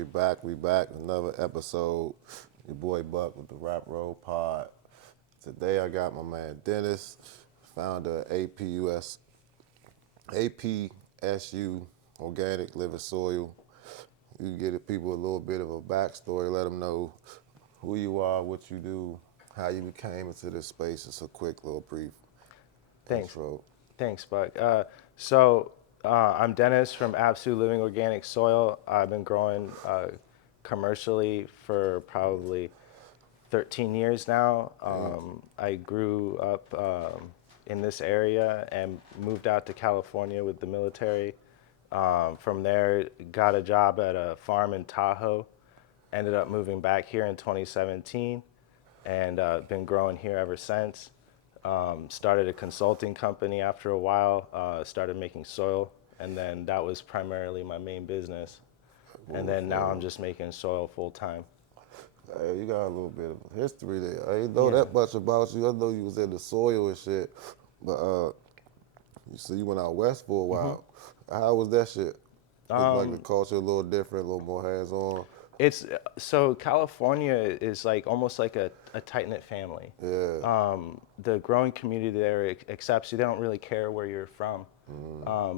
We back. Another episode. Your boy Buck with the Rap Roll Pod. Today I got my man Dennis, founder of APSU Organic Living Soil. You can give the people a little bit of a backstory, let them know who you are, what you do, how you became into this space. It's a quick little brief Thanks. intro. Thanks, Buck. I'm Dennis from APSU Living Organic Soil. I've been growing commercially for probably 13 years now. I grew up in this area and moved out to California with the military. From there, got a job at a farm in Tahoe. Ended up moving back here in 2017 and been growing here ever since. Started a consulting company after a while, started making soil, and then that was primarily my main business. And then now I'm just making soil full time. Hey, you got a little bit of history there. I didn't know Yeah. that much about you. I know you was in the soil and shit. But you see you went out west for a while. How was that shit? It's like the culture a little different, a little more hands-on. It's so California is like almost like a tight-knit family. Yeah. The growing community there accepts you. They don't really care where you're from.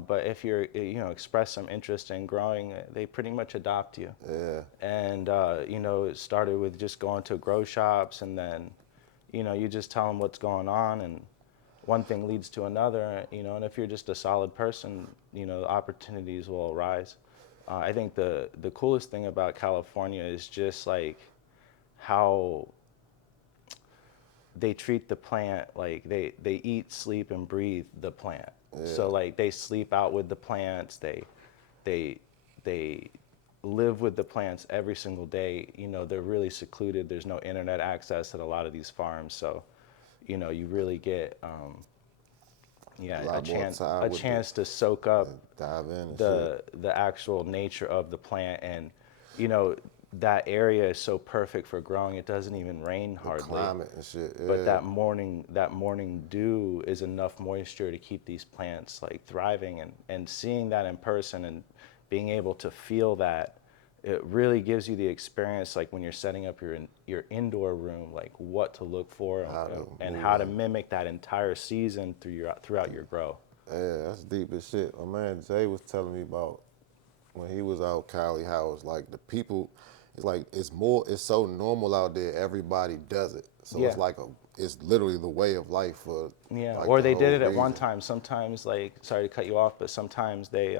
But if you're, express some interest in growing, they pretty much adopt you. Yeah. And, it started with just going to grow shops, and then, you just tell them what's going on, and one thing leads to another, and if you're just a solid person, opportunities will arise. I think the coolest thing about California is just like how they treat the plant, like they eat, sleep, and breathe the plant. So like they sleep out with the plants, they they live with the plants every single day. They're really secluded. There's no internet access at a lot of these farms, so you really get A a lot more chance time a with chance to soak up dive in and shit. the actual nature of the plant. And that area is so perfect for growing. It doesn't even rain hardly, Climate and shit. Yeah. but that morning dew is enough moisture to keep these plants like thriving. And seeing that in person and being able to feel that, it really gives you the experience, like when you're setting up your indoor room, like what to look for and how to mimic that entire season throughout your grow. Yeah, that's deep as shit. My man Jay was telling me about when he was out Cali, how it's like the people, it's like it's so normal out there. Everybody does it, so Yeah. it's literally the way of life for Yeah, like or the they did whole it at one region. time. Sometimes, like, sorry to cut you off, but sometimes they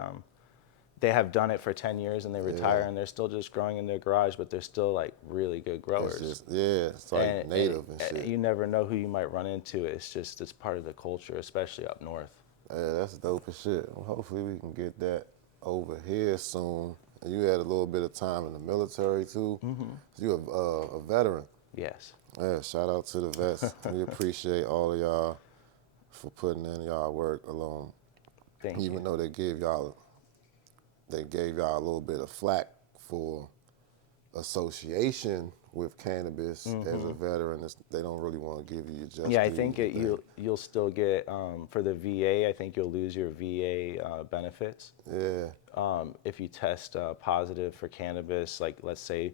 have done it for 10 years and they retire and they're still just growing in their garage, but they're still like really good It's growers. just it's like native and shit. You never know who you might run into. It's part of the culture, especially up north. Yeah, that's dope as shit. Well, hopefully we can get that over here soon. And you had a little bit of time in the military too. You're a veteran. Yes. Yeah, shout out to the vets. We appreciate all of y'all for putting in y'all work alone. Thank Even you. though they gave y'all a little bit of flack for association with cannabis as a veteran. They don't really want to give you your just Yeah, I due, think you'll still get for the VA. I think you'll lose your VA benefits. Yeah. If you test positive for cannabis, like let's say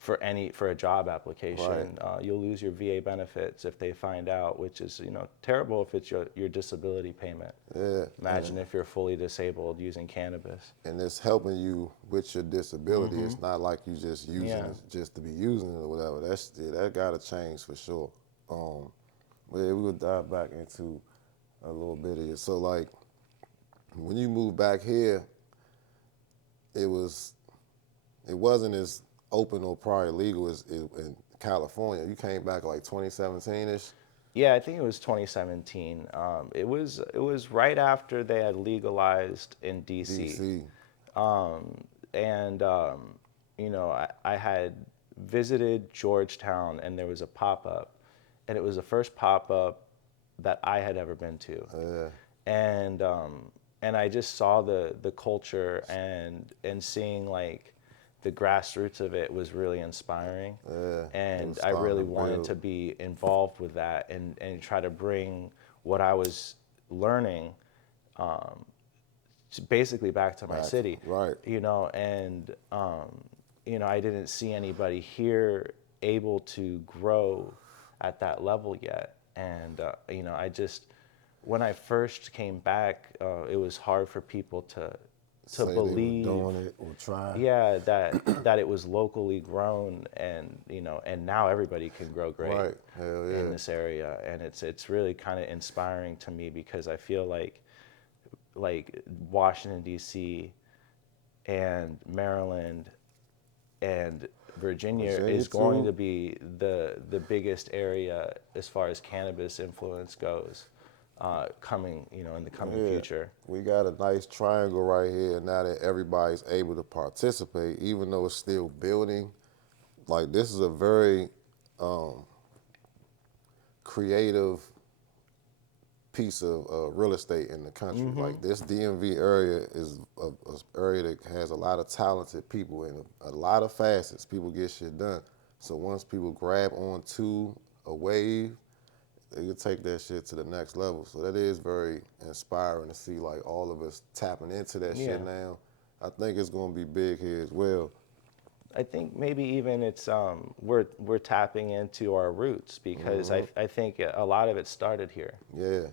for a job application, you'll lose your VA benefits if they find out, which is terrible if it's your disability payment. Yeah. Imagine if you're fully disabled using cannabis. And it's helping you with your disability. It's not like you just using Yeah. it just to be using it or whatever. That gotta change for sure. But yeah, we would dive back into a little bit of it. So like when you moved back here, it wasn't as open or probably legal as in California. You came back like 2017-ish. Yeah, I think it was 2017. It was right after they had legalized in DC. DC. And I had visited Georgetown, and there was a pop-up, and it was the first pop-up that I had ever been to. And I just saw the culture, and seeing like the grassroots of it was really inspiring. And I really wanted to be involved with that and try to bring what I was learning basically back to my city. Right. And I didn't see anybody here able to grow at that level yet. And, I just, when I first came back, it was hard for people to Say they was believe, doing it or try. yeah, that it was locally grown, and and now everybody can grow grape Right. Hell in yeah. this area, and it's really kind of inspiring to me because I feel like Washington D.C. and Maryland and Virginia Virginia is going to too. be the biggest area as far as cannabis influence goes, coming in the coming Yeah. future. We got a nice triangle right here now that everybody's able to participate, even though it's still building. Like this is a very creative piece of real estate in the country. Hmm. Like this DMV area is a area that has a lot of talented people and a lot of facets. People get shit done. So once people grab onto a wave, they can take that shit to the next level. So that is very inspiring to see like all of us tapping into that shit Yeah. now. I think it's gonna be big here as well. I think maybe even it's we're tapping into our roots because I think a lot of it started here, Yeah.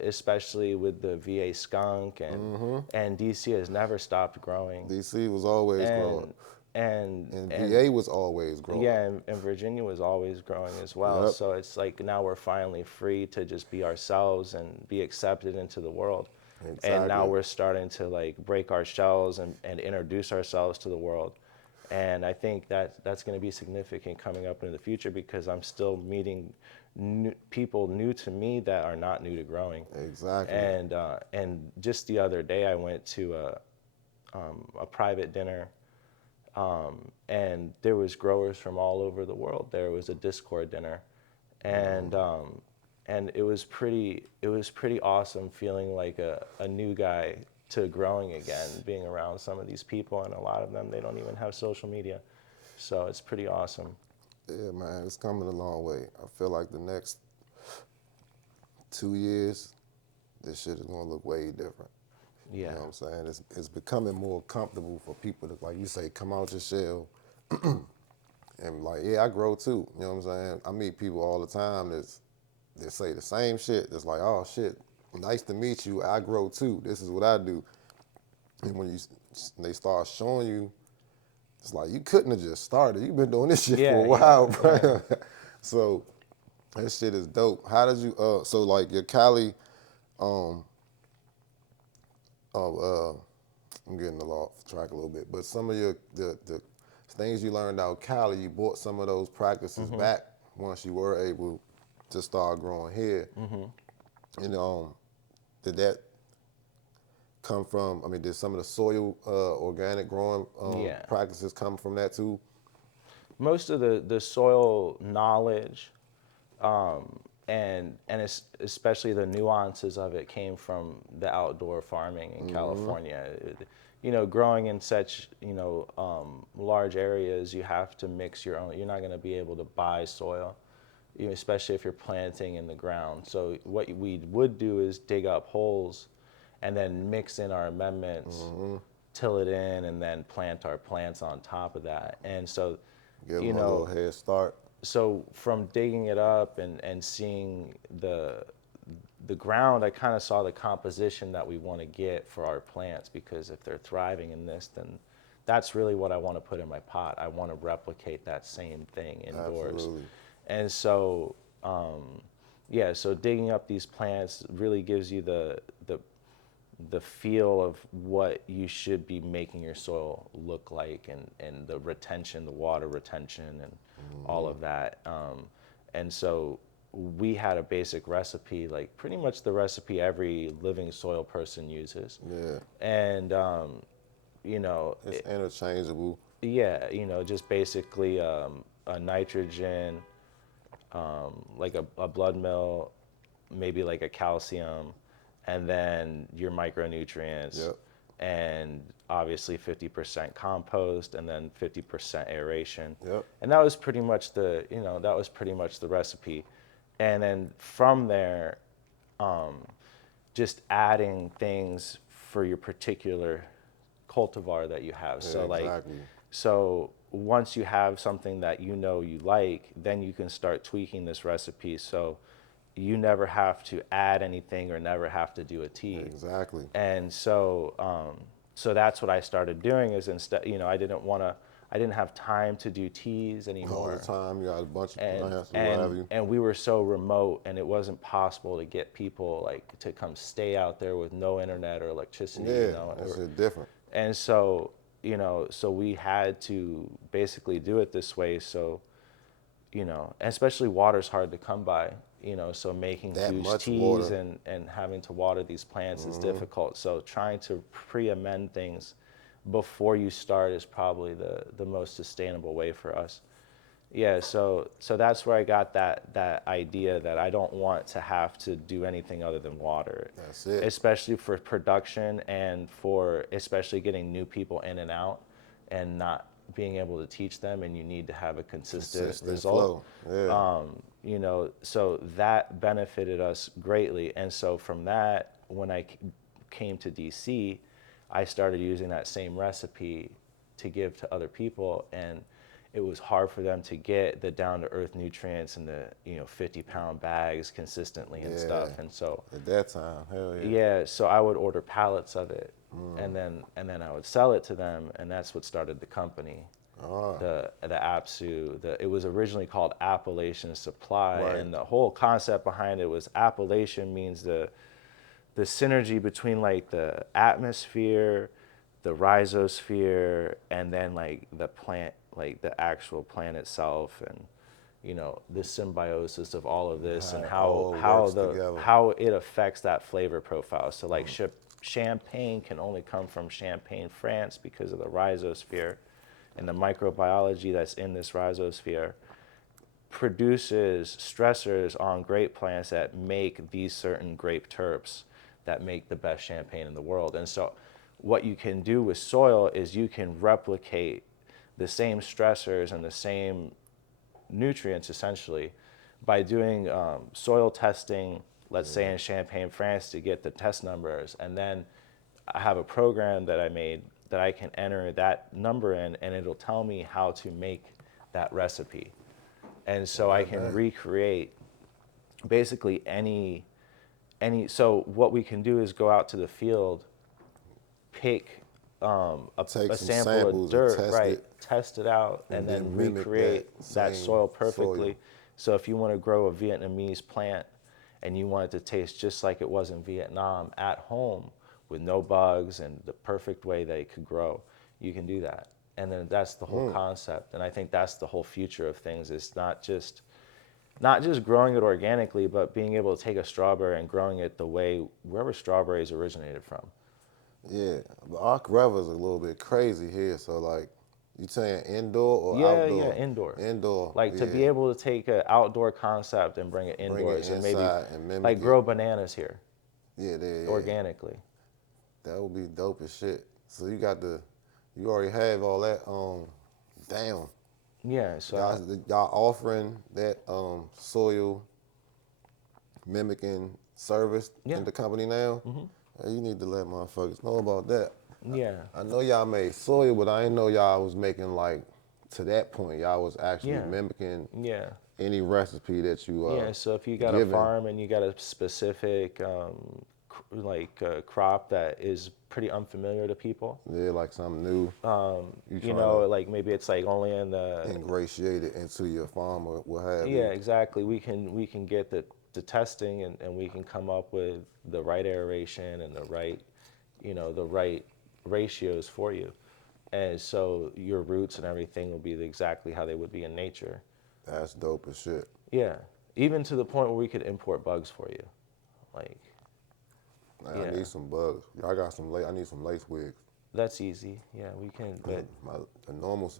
especially with the VA skunk, and DC has never stopped growing, DC was always growing. and and And and VA was always growing. yeah, and Virginia was always growing as well. Yep. So it's like now we're finally free to just be ourselves and be accepted into the world. And now Exactly. we're starting to like break our shells and introduce ourselves to the world. And I think that that's going to be significant coming up in the future because I'm still meeting people new to me that are not new to growing. Exactly. And just the other day, I went to a private dinner, and there was growers from all over the world. There was a Discord dinner, and it was pretty awesome feeling like a new guy to growing again, being around some of these people, and a lot of them they don't even have social media, so it's pretty awesome. Yeah, man, it's coming a long way. I feel like the next 2 years, this shit is gonna look way different. You Yeah, know what I'm saying? It's becoming more comfortable for people to, like you say, come out your shell and like, yeah, I grow too. You know what I'm saying? I meet people all the time that say the same shit. That's like, oh shit, nice to meet you. I grow too. This is what I do. And when they start showing you, it's like you couldn't have just started. You've been doing this shit for yeah, a yeah, while, yeah. bro. So that shit is dope. How did you? So like your Cali, um, oh, I'm getting a lot off track a little bit, but some of the things you learned out Cali, you brought some of those practices Hmm. back once you were able to start growing here. Hmm. And did that come from? I mean, did some of the soil organic growing Yeah, practices come from that too? most of the soil knowledge, and especially the nuances of it came from the outdoor farming in California. Growing in such large areas, you have to mix your own. You're not going to be able to buy soil, especially if you're planting in the ground. So what we would do is dig up holes, and then mix in our amendments, till it in, and then plant our plants on top of that. And so, Give you them a little know, head start. so from digging it up and seeing the ground, I kind of saw the composition that we want to get for our plants, because if they're thriving in this, then that's really what I want to put in my pot. I want to replicate that same thing indoors. Absolutely. And so, yeah, so digging up these plants really gives you the feel of what you should be making your soil look like, and the retention, the water retention, and all of that. And so we had a basic recipe, like pretty much the recipe every living soil person uses. Yeah, And, it's interchangeable. yeah, just basically a nitrogen, like a blood meal, maybe like a calcium, and then your micronutrients, Yep. and obviously 50% compost, and then 50% aeration. Yep. And that was pretty much the recipe. And then from there, just adding things for your particular cultivar that you have. Yeah, So like, exactly. so once you have something that you know you like, then you can start tweaking this recipe so you never have to add anything or never have to do a tea. Exactly. And so so that's what I started doing is instead, I didn't have time to do teas All the anymore. time, you got a bunch of And plants or what have and you. and we were so remote and it wasn't possible to get people like to come stay out there with no internet or electricity, Yeah, that shit different. and so, so we had to basically do it this way. So, especially water's hard to come by, so making That huge much teas water. and having to water these plants is difficult. So trying to pre-amend things before you start is probably the most sustainable way for us. Yeah, so that's where I got that idea that I don't want to have to do anything other than water, That's it. especially for production and for especially getting new people in and out, and not being able to teach them, and you need to have a consistent Consistent result. flow. Yeah. So that benefited us greatly, and so from that, when I came to DC, I started using that same recipe to give to other people, and it was hard for them to get the down to earth nutrients in the 50-pound bags consistently and Yeah. stuff. And so At that time, hell yeah. yeah, so I would order pallets of it, and then I would sell it to them, and that's what started the company. Ah, The APSU, it was originally called Appalachian Supply, right. and the whole concept behind it was Appalachian means the synergy between like the atmosphere, the rhizosphere, and then like the plant, like the actual plant itself, and the symbiosis of all of this, How and it how all how works the together. how it affects that flavor profile. So like champagne can only come from Champagne, France, because of the rhizosphere and the microbiology that's in this rhizosphere produces stressors on grape plants that make these certain grape terps that make the best champagne in the world. And so what you can do with soil is you can replicate the same stressors and the same nutrients essentially by doing soil testing, let's say in Champagne, France, to get the test numbers. And then I have a program that I made that I can enter that number in, and it'll tell me how to make that recipe. And so I God can damn. recreate basically any. So what we can do is go out to the field, pick Take a some sample of samples and dirt, test right? it Test it out, and and then then mimic that recreate that same soil soil. perfectly. So if you want to grow a Vietnamese plant and you want it to taste just like it was in Vietnam at home with no bugs and the perfect way that it could grow, you can do that. And then that's the whole concept. And I think that's the whole future of things, is not just growing it organically, but being able to take a strawberry and growing it the way wherever strawberries originated from. Yeah, but our weather's a little bit crazy here. So like, you saying indoor or Yeah, outdoor? indoor. Indoor, Like to be yeah. able to take an outdoor concept and bring it Bring it indoors, and maybe inside and mimic like it. grow bananas here Yeah, yeah. organically. That would be dope as shit. So you already have all that down. Yeah, Y'all offering that soil mimicking service yeah, in the company now. Hey, you need to let motherfuckers know about that. yeah, I know y'all made soil, but I didn't know y'all was making like to that point. Y'all was actually yeah, mimicking yeah. any recipe that you Yeah, so if you got a given. farm and you got a specific crop that is pretty unfamiliar to people, Yeah, like something new. You trying to like maybe it's like only in the. ingratiate it into your farm or what have Yeah, you. exactly. We can get the testing, and we can come up with the right aeration and the right ratios for you. And so your roots and everything will be exactly how they would be in nature. That's dope as shit. Yeah. Even to the point where we could import bugs for you. Like, Man, I yeah. need some bugs. I got some. I need some lace wigs. That's easy. Yeah, we can, but The normal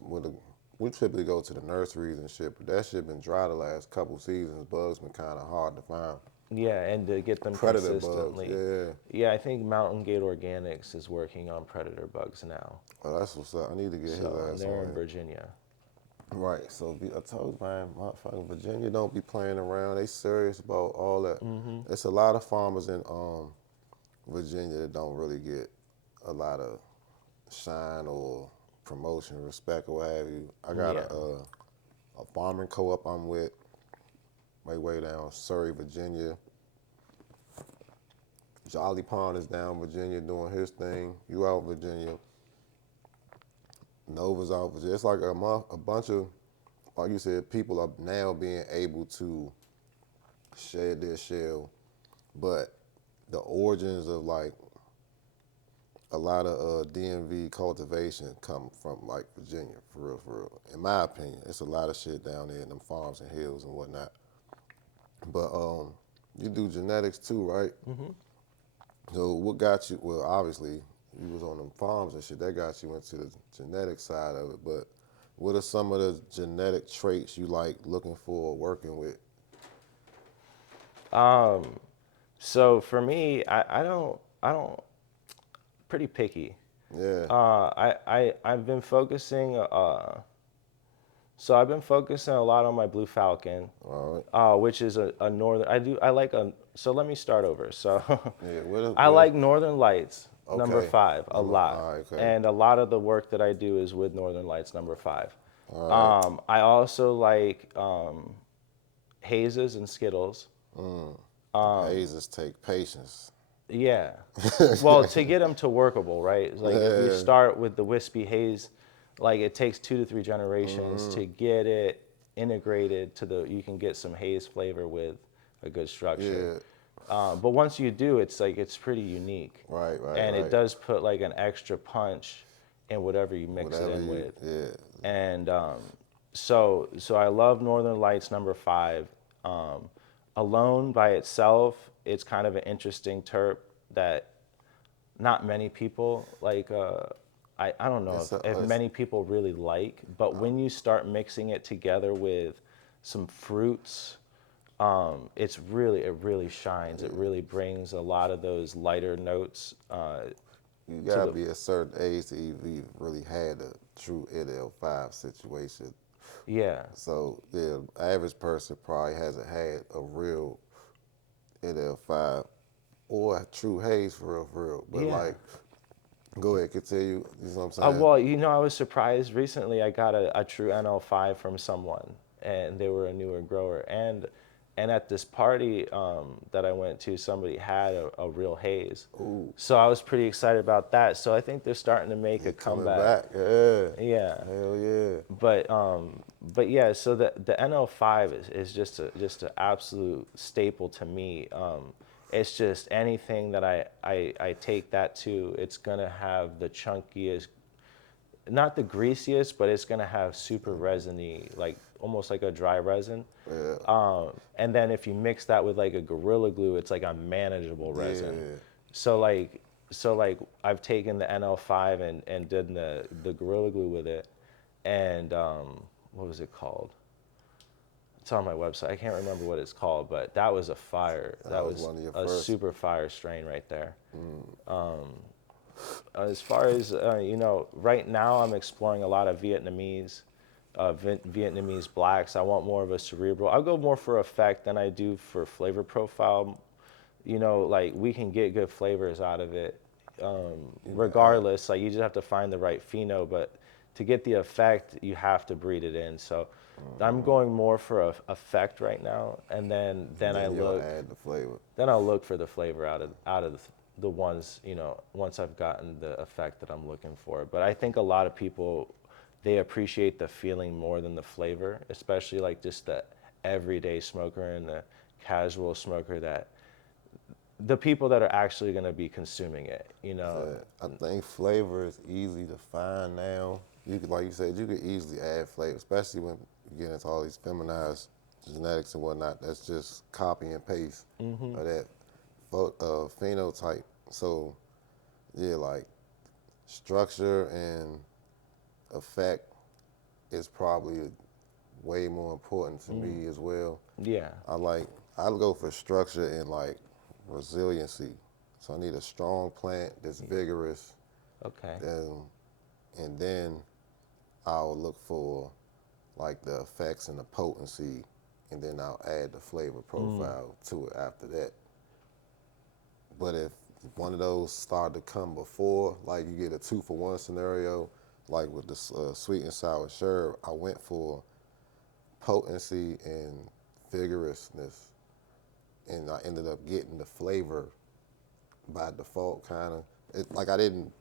we typically go to the nurseries and shit, but that shit been dry the last couple seasons. Bugs been kind of hard to find. yeah, and to get them Predator bugs, consistently. yeah. Yeah, I think Mountain Gate Organics is working on predator bugs now. Well, that's what's up. I need to get his So, and ass they're on in here. Virginia. Right. So I told you, man, motherfucking Virginia don't be playing around. They serious about all that. It's a lot of farmers in Virginia that don't really get a lot of shine or promotion, respect, or what have you. I got Yeah. a farming co-op I'm with, way down Surrey, Virginia. Jolly Pond is down Virginia doing his thing. You out Virginia. Nova's out Virginia. It's like a bunch of, like you said, people are now being able to shed their shell, but the origins of like a lot of DMV cultivation come from like Virginia, for real, for real. In my opinion, it's a lot of shit down there in them farms and hills and whatnot. But you do genetics too, right? Hmm. So what got you? Well, obviously you was on them farms and shit. That got you into the genetic side of it. But what are some of the genetic traits you like looking for or working with? So for me, I don't, pretty picky. Yeah. I've been focusing, so I've been focusing a lot on my Blue Falcon, All right. which is a northern, I like a, so let me start over. So Yeah. I like Northern Lights, number Okay. 5, a lot. All right. Okay. And a lot of the work that I do is with Northern Lights, number 5. All right. I also like hazes and Skittles. Them hazes take patience. Yeah. Well, to get them to workable, right? It's like if you Yeah. start with the wispy haze, like it takes 2 to 3 generations to get it integrated to the, you can get some haze flavor with a good structure. Yeah. But once you do, it's like, it's pretty unique. Right. Right. And it Right. does put like an extra punch in whatever you mix it Whatever in you. with. Yeah. And so I love Northern Lights number 5. Um, Alone by itself, it's kind of an interesting terp that not many people like. I don't know It's a. if It's, many people really like, but when you start mixing it together with some fruits, it really shines. It really brings a lot of those lighter notes you to gotta the. be a certain age to even really had a true NL5 situation. Yeah, So yeah, average person probably hasn't had a real NL5 or a true haze for real. But yeah. like, go ahead, continue. You know what I'm saying? Well, I was surprised recently. I got a true NL5 from someone, and they were a newer grower. And at this party that I went to, somebody had a real haze. Ooh, So I was pretty excited about that. So I think they're starting to make a he coming comeback. back. Yeah. Yeah, Hell yeah. but yeah. So the NL5 is just an absolute staple to me. It's just anything that I take that to, it's gonna have the chunkiest, not the greasiest, but it's gonna have super resiny, like almost like a dry resin. Yeah. And then if you mix that with like a Gorilla Glue, it's like a manageable resin. Yeah. So like I've taken the NL5 and did the Gorilla Glue with it, and what was it called? It's on my website. I can't remember what it's called, but that was a fire. That That was was one of your a first. super fire strain right there. As far as right now I'm exploring a lot of Vietnamese, Vietnamese blacks. I want more of a cerebral. I'll go more for effect than I do for flavor profile. Like we can get good flavors out of it, You can add. regardless. Like you just have to find the right pheno, but to get the effect, you have to breed it in. So I'm going more for a effect right now, and then I Then you'll look add the flavor. then I'll look for the flavor out of the ones, once I've gotten the effect that I'm looking for. But I think a lot of people, they appreciate the feeling more than the flavor, especially like just the everyday smoker and the casual smoker, that the people that are actually going to be consuming it. I think flavor is easy to find now. You could, like you said, you could easily add flavor, especially when you get into all these feminized genetics and whatnot. That's just copy and paste of that phenotype. So yeah, like structure and effect is probably way more important to me as well. Yeah. I go for structure and like resiliency. So I need a strong plant that's vigorous, Okay. um, and then I'll look for like the effects and the potency, and then I'll add the flavor profile to it after that. But if one of those start to come before, like you get a 2-for-1 scenario, like with the sweet and sour sherb, I went for potency and vigorousness, and I ended up getting the flavor by default, kind of. Like I didn't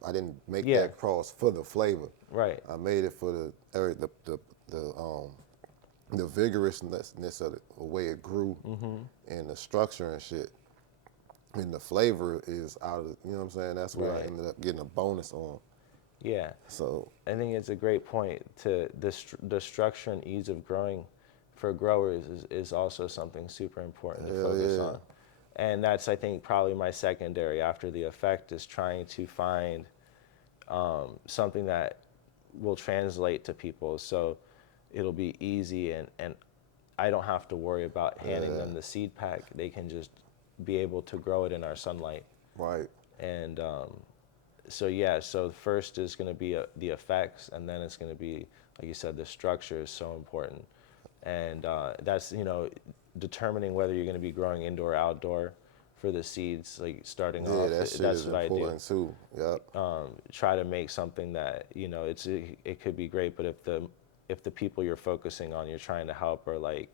make Yeah, that cross for the flavor. right. I made it for the the vigorousness of the way it grew and the structure and shit. And the flavor is out of, you know what I'm saying? That's what I Right. ended up getting a bonus on. Yeah. So, I think it's a great point to the structure and ease of growing for growers is also something super important to hell focus yeah. on. And that's, I think, probably my secondary after the effect is trying to find something that will translate to people so it'll be easy and I don't have to worry about handing Yeah, them the seed pack. They can just be able to grow it in our sunlight. right. And so yeah, so first is going to be the effects, and then it's going to be, like you said, the structure is so important, and that's determining whether you're going to be growing indoor or outdoor for the seeds. Like starting Yeah, off, that shit that's is what I do. important too. Yep. Try to make something that it could be great, but if the people you're focusing on, you're trying to help are like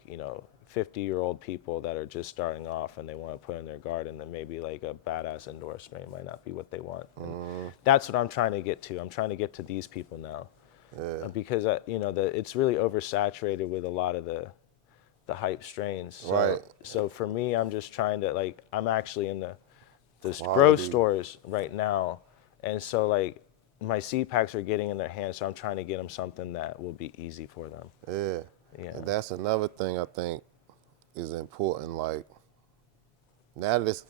50-year-old people that are just starting off and they want to put in their garden, then maybe like a badass indoor strain might not be what they want. And that's what I'm trying to get to. I'm trying to get to these people now, Yeah. because it's really oversaturated with a lot of the hype strains. Right. So for me, I'm just trying to like I'm actually in the grow Quality. stores right now, and so like my seed packs are getting in their hands, so I'm trying to get them something that will be easy for them. Yeah. Yeah. And that's another thing I think is important. Like, now that it's,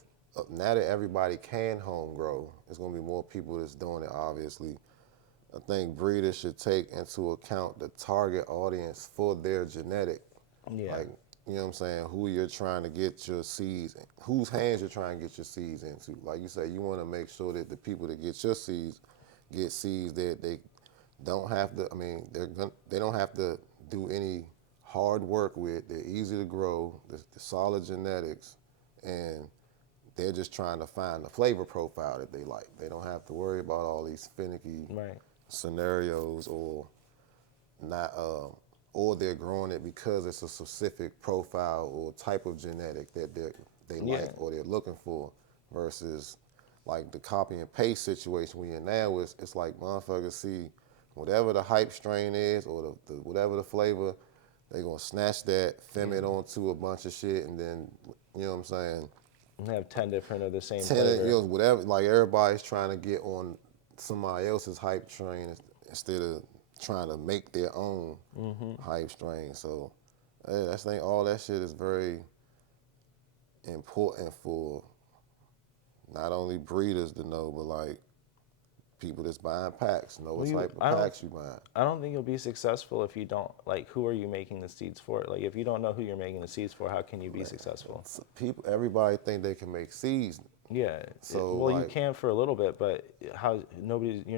now that everybody can home grow, there's gonna be more people that's doing it. Obviously, I think breeders should take into account the target audience for their genetic. Yeah. Like, you know what I'm saying? Who you're trying to get your seeds, whose hands you're trying to get your seeds into. Like you say, you want to make sure that the people that get your seeds get seeds that they don't have to. I mean, they don't have to do any hard work with. They're easy to grow. The solid genetics, and they're just trying to find the flavor profile that they like. They don't have to worry about all these finicky Right. scenarios or not, or they're growing it because it's a specific profile or type of genetic that they Yeah. like or they're looking for, versus like the copy and paste situation we in now. Is it's like motherfuckers see whatever the hype strain is or the whatever the flavor, they gonna snatch that, fem it Yeah. onto a bunch of shit, and then, you know what I'm saying, And have 10 different of the same 10, you flavor. know, whatever. Like everybody's trying to get on somebody else's hype train instead of trying to make their own hype strain. So, yeah, I think all that shit is very important for not only breeders to know, but like people that's buying packs know Well, what you, type of packs you buying. I don't think you'll be successful if you don't like. Who are you making the seeds for? Like, if you don't know who you're making the seeds for, how can you be successful? So people, everybody think they can make seeds. Yeah. So Well, you like, can for a little bit, but you're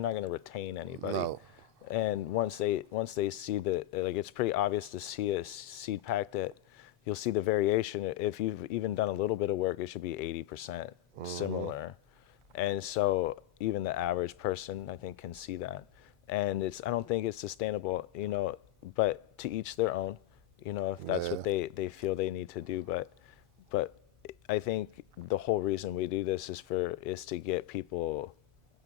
not going to retain anybody. no, And once they see the like, it's pretty obvious to see a seed pack that you'll see the variation. If you've even done a little bit of work, it should be 80% similar. And so even the average person, I think, can see that. And I don't think it's sustainable, but to each their own, if that's what yeah, they feel they need to do. But I think the whole reason we do this is to get people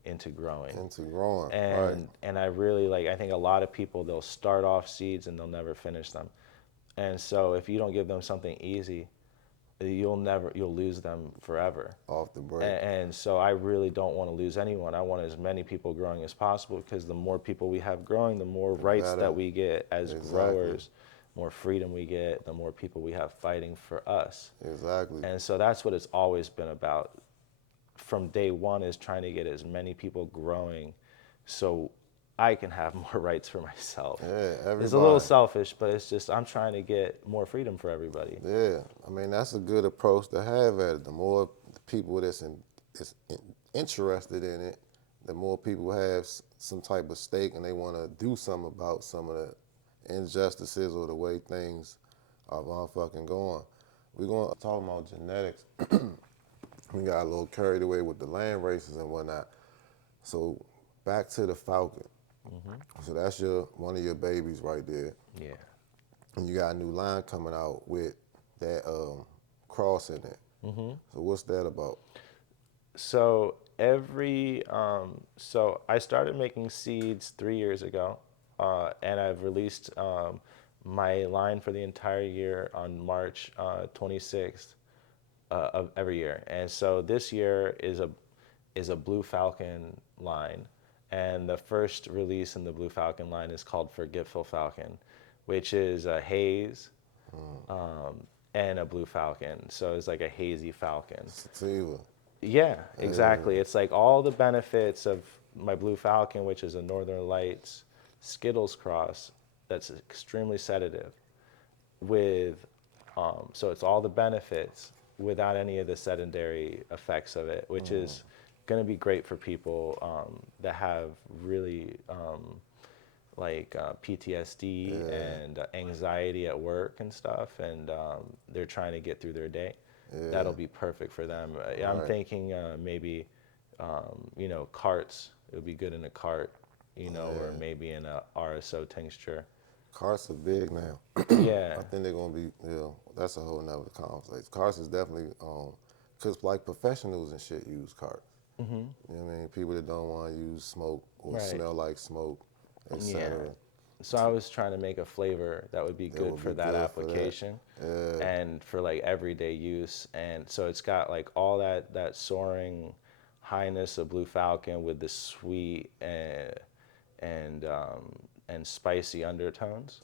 into growing. into growing, right? And I really I think a lot of people, they'll start off seeds and they'll never finish them. And so if you don't give them something easy, you'll lose them forever. Off the break, And so I really don't want to lose anyone. I want as many people growing as possible, because the more people we have growing, the more the rights better. that we get as Exactly, growers, more freedom we get, the more people we have fighting for us. exactly. And so that's what it's always been about from day one, is trying to get as many people growing so I can have more rights for myself. Yeah, It's a little everybody. selfish, but it's just I'm trying to get more freedom for everybody. Yeah, I mean that's a good approach to have at it. The more people that's interested in it, the more people have some type of stake and they want to do something about some of the injustices or the way things are motherfucking going. We're going to talk about genetics. We got a little carried away with the land races and whatnot. So back to the falcon. So that's your one of your babies right there. Yeah. And you got a new line coming out with that cross in it. So what's that about? So so I started making seeds 3 years ago, and I've released my line for the entire year on March 26th of every year. And so this year is a Blue Falcon line, and the first release in the Blue Falcon line is called Forgetful Falcon, which is a haze and a Blue Falcon. So it's like a hazy falcon. Sativa. Yeah, exactly. It's like all the benefits of my Blue Falcon, which is a Northern Lights Skittles cross that's extremely sedative with, so it's all the benefits without any of the sedentary effects of it, which is going to be great for people that have really PTSD Yeah, and anxiety at work and stuff, and they're trying to get through their day. yeah, That'll be perfect for them. I'm right. thinking maybe, carts. It would be good in a cart, or Yeah. maybe in a RSO tincture. Carts are big now. Yeah, I think they're gonna be, that's a whole nother conversation. Carts is definitely, cause like professionals and shit use carts. You know what I mean? People that don't want to use smoke or right. smell like smoke, Yeah. etc. So I was trying to make a flavor that would be That good would for be that good for that. application Yeah, and for like everyday use. And so it's got like all that soaring highness of Blue Falcon with the sweet and and spicy undertones.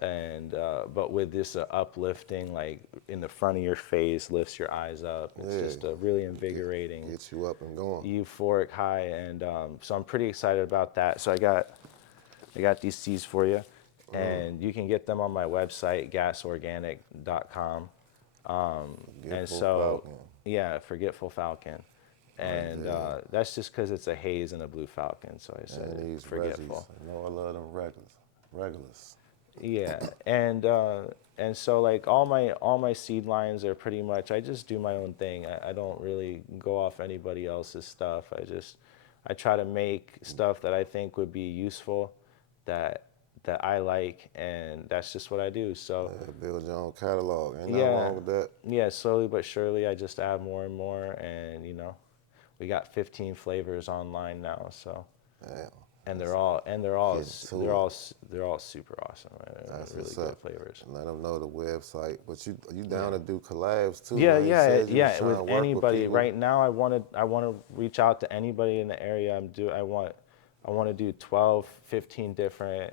And but with this uplifting, like in the front of your face, lifts your eyes up. It's yeah. just a really Get, invigorating, get you up and going. euphoric high, and so I'm pretty excited about that. So I got these seeds for you, and you can get them on my website, gasorganic.com. Get And full so, falcon yeah, Forgetful Falcon. right And there. that's just because it's a haze and a blue falcon. So I said And these Reggies. Forgetful. I know I love them regulars. Regulars. Yeah, and so like all my seed lines are pretty much I just do my own thing. I don't really go off anybody else's stuff. I try to make stuff that I think would be useful, that that I like, and that's just what I do. So Build your own catalog. Ain't nothing yeah, wrong with that. yeah, slowly but surely I just add more and more, and we got 15 flavors online now. So Damn. and That's getting to it. they're all super awesome. That's Really what's good up. flavors. Let them know the website. But you Yeah. down to do collabs too, Yeah, man. You yeah, said you was yeah. trying With to work with anybody people. right now, I want to reach out to anybody in the area. I want to do 12, 15 different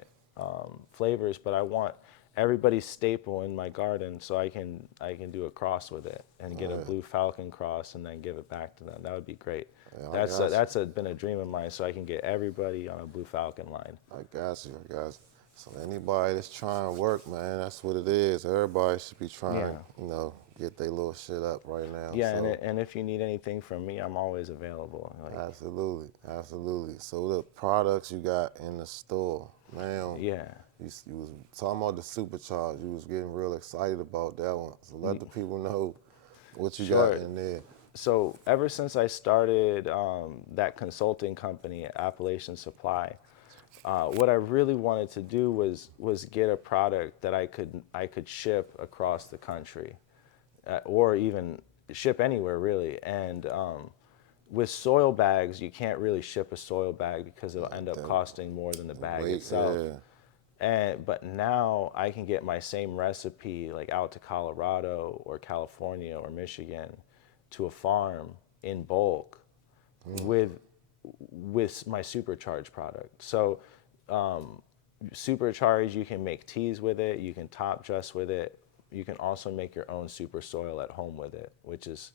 flavors, but I want everybody's staple in my garden, so I can do a cross with it and get a Yeah, blue falcon cross and then give it back to them. That would be great. yeah, I got you. Been a dream of mine, so I can get everybody on a blue falcon line. I got you. I got you. So anybody that's trying to work, man, that's what it is. Everybody should be trying Yeah. to, get their little shit up right now. Yeah, So and if you need anything from me, I'm always available. Like, absolutely, absolutely. So the products you got in the store, man. yeah. You was talking about the supercharge. You was getting real excited about that one. So let the people know what you got Sure. in there. So ever since I started that consulting company, Appalachian Supply, what I really wanted to do was get a product that I could ship across the country, or even ship anywhere really. And with soil bags, you can't really ship a soil bag because it'll end up The, costing more than the the bag weight, itself. yeah. And but now I can get my same recipe like out to Colorado or California or Michigan to a farm in bulk with my supercharged product. So supercharged, you can make teas with it, you can top dress with it, you can also make your own super soil at home with it, which is,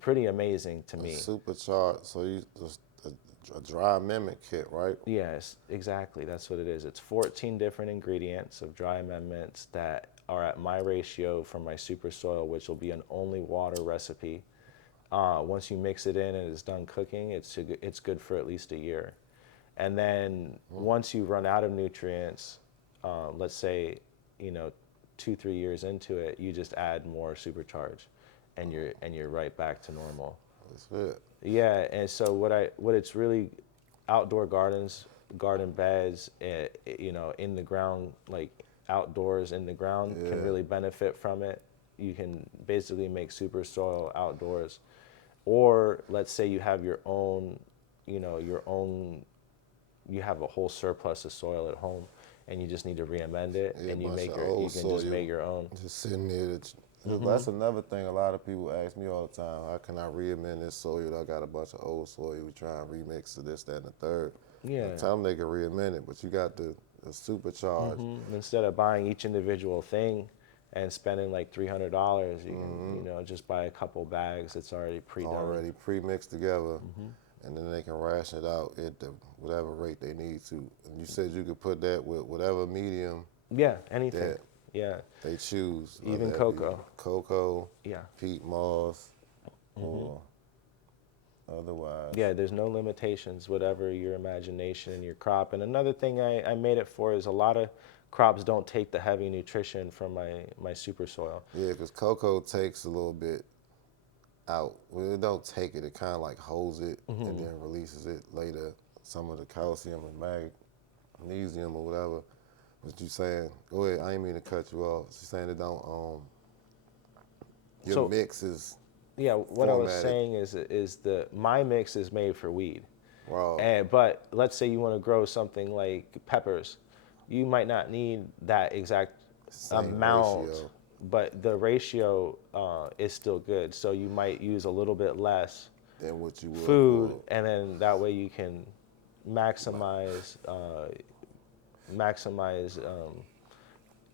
pretty amazing to A me. supercharged. So you just a dry amendment kit, right? Yes, exactly. That's what it is. It's 14 different ingredients of dry amendments that are at my ratio for my super soil, which will be an only water recipe. Once you mix it in and it's done cooking, it's good for at least a year. And then once you run out of nutrients, let's say, you know, 2, 3 years into it, you just add more supercharge, and you're right back to normal. That's it. Yeah, and so what it's really outdoor gardens garden beds, in the ground, like outdoors in the ground, can Yeah. really benefit from it. You can basically make super soil outdoors. Or let's say you have your own, your own, you have a whole surplus of soil at home and you just need to re-amend it, Yeah, a and bunch of you old can just make soil your own. just sitting there. That's another thing a lot of people ask me all the time. How can I re-amend this soil? I got a bunch of old soil. We try and remix to this, that, and the third. I Yeah. tell them they can re-amend it, but you got the supercharge. Instead of buying each individual thing and spending like $300, you can, just buy a couple bags. It's already pre-done. Already pre-mixed together, and then they can ration it out at whatever rate they need to. And you said you could put that with whatever medium Yeah, anything. that Yeah, they choose, whether even that be cocoa. cocoa, Yeah. peat moss, or otherwise. Yeah, there's no limitations, whatever your imagination and your crop. And another thing I made it for is a lot of crops don't take the heavy nutrition from my super soil. Yeah, because cocoa takes a little bit out. Well, it don't take it. It kind of like holds it and then releases it later. Some of the calcium and magnesium or whatever. What you saying? Go ahead. I ain't mean to cut you off. She's saying it don't. Your So mix is yeah, what I was formatted saying is my mix is made for weed. raw. But let's say you want to grow something like peppers, you might not need that exact Same amount, ratio. but the ratio is still good. So you might use a little bit less Than what you would food, for and then that way you can maximize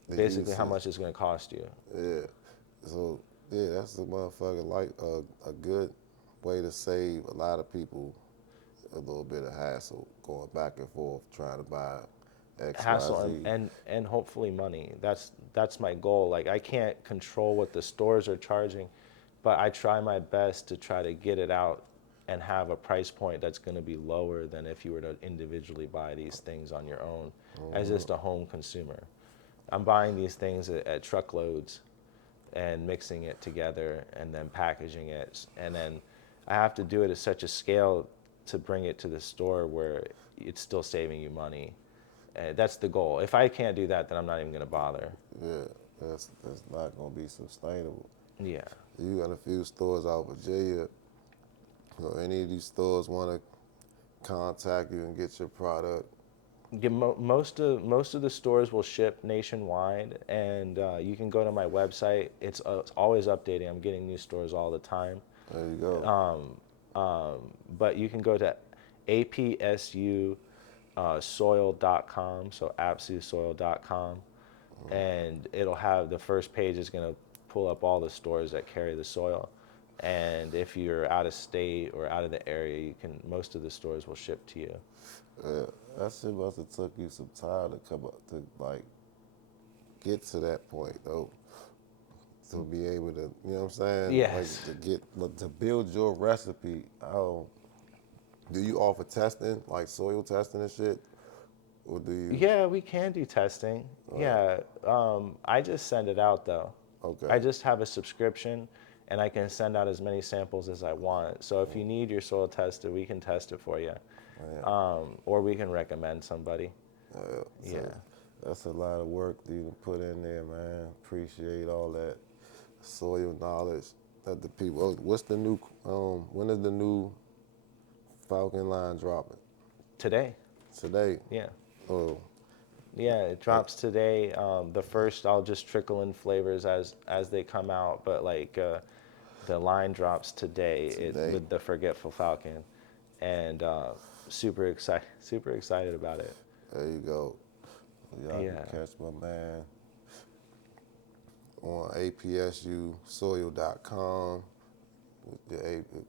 the basically how uses. much it's going to cost you. Yeah. So yeah, that's a motherfucker like a good way to save a lot of people a little bit of hassle going back and forth trying to buy X, Y, Hassle Z. and hopefully money. That's my goal. Like I can't control what the stores are charging, but I try my best to try to get it out and have a price point that's going to be lower than if you were to individually buy these things on your own as just a home consumer. I'm buying these things at truckloads and mixing it together and then packaging it, and then I have to do it at such a scale to bring it to the store where it's still saving you money. That's the goal. If I can't do that, then I'm not even going to bother. Yeah, that's not gonna be sustainable. Yeah. You got a few stores out of Virginia, or any of these stores want to contact you and get your product. Most of the stores will ship nationwide, and you can go to my website. It's always updating. I'm getting new stores all the time. There you go. But you can go to APSU soil.com, so APSUsoil.com, and it'll have the first page is going to pull up all the stores that carry the soil. And if you're out of state or out of the area, most of the stores will ship to you. Yeah, that shit must have took you some time to come up to like get to that point though. To be able to, you know what I'm saying? Like Yes. to get to build your recipe. Do you offer testing, like soil testing and shit, or do you? Yeah, we can do testing. Yeah, I just send it out though. I Okay. just have a subscription, and I can send out as many samples as I want. So if you need your soil tested, we can test it for you, Man, or we can recommend somebody. so Yeah. that's a lot of work that you put in there, man. Appreciate all that soil knowledge that the people. Oh, what's the new? When is the new Falcon line dropping? Today. Today. Yeah. Oh, Yeah, it drops today. The first, I'll just trickle in flavors as they come out, but like the line drops today today. with the Forgetful Falcon, and super excited about it. There you go. Y'all can Yeah. catch my man on apsusoil.com.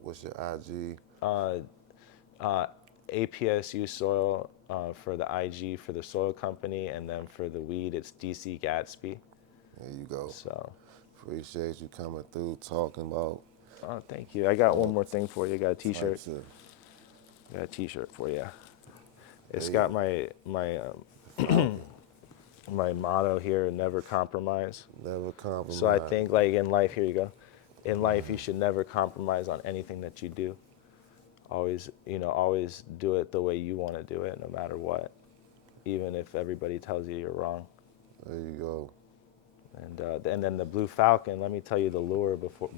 What's your IG? Uh, uh, APSU Soil for the IG for the soil company, and then for the weed, it's DC Gatsby. There you go. So, Appreciate you coming through, talking about thank you. I got one all more thing for you. I got a T-shirt. types of. Got a T-shirt for you. It's Hey, got Falcon. my motto here: never compromise. Never So I compromise. think like in life, here you go. In life, you should never compromise on anything that you do. Always, always do it the way you want to do it, no matter what, even if everybody tells you you're wrong. There you go. And then the blue falcon. Let me tell you the lure before.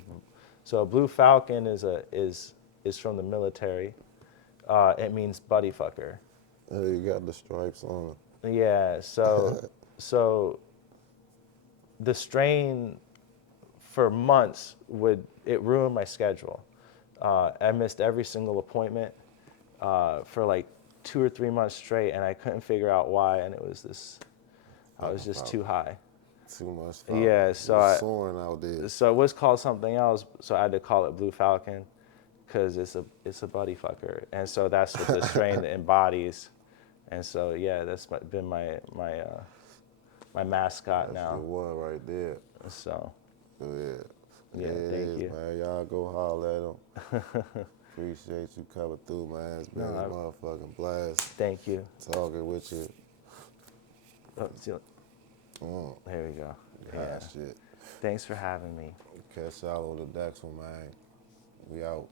So a blue falcon is from the military. It means buddy fucker. Hey, you got the stripes on Yeah. So the strain for months it ruined my schedule. I missed every single appointment for like 2 or 3 months straight, and I couldn't figure out why. And it was this, I was just it. too high. Too much falcon. Yeah, It was soaring out there. so it was called something else. So I had to call it Blue Falcon, because it's a buddy fucker, and so that's what the strain embodies. And so yeah, been my mascot That's your now. one right there. So So yeah. yeah, Yeah, it thank is, you. man. Y'all go holler at them. Appreciate you coming through, man. It's been No, a motherfucking blast thank you. talking with you. Oh, Mm, there we go. hot Yeah. shit. Thanks for having me. Catch y'all on the next one, man. We out.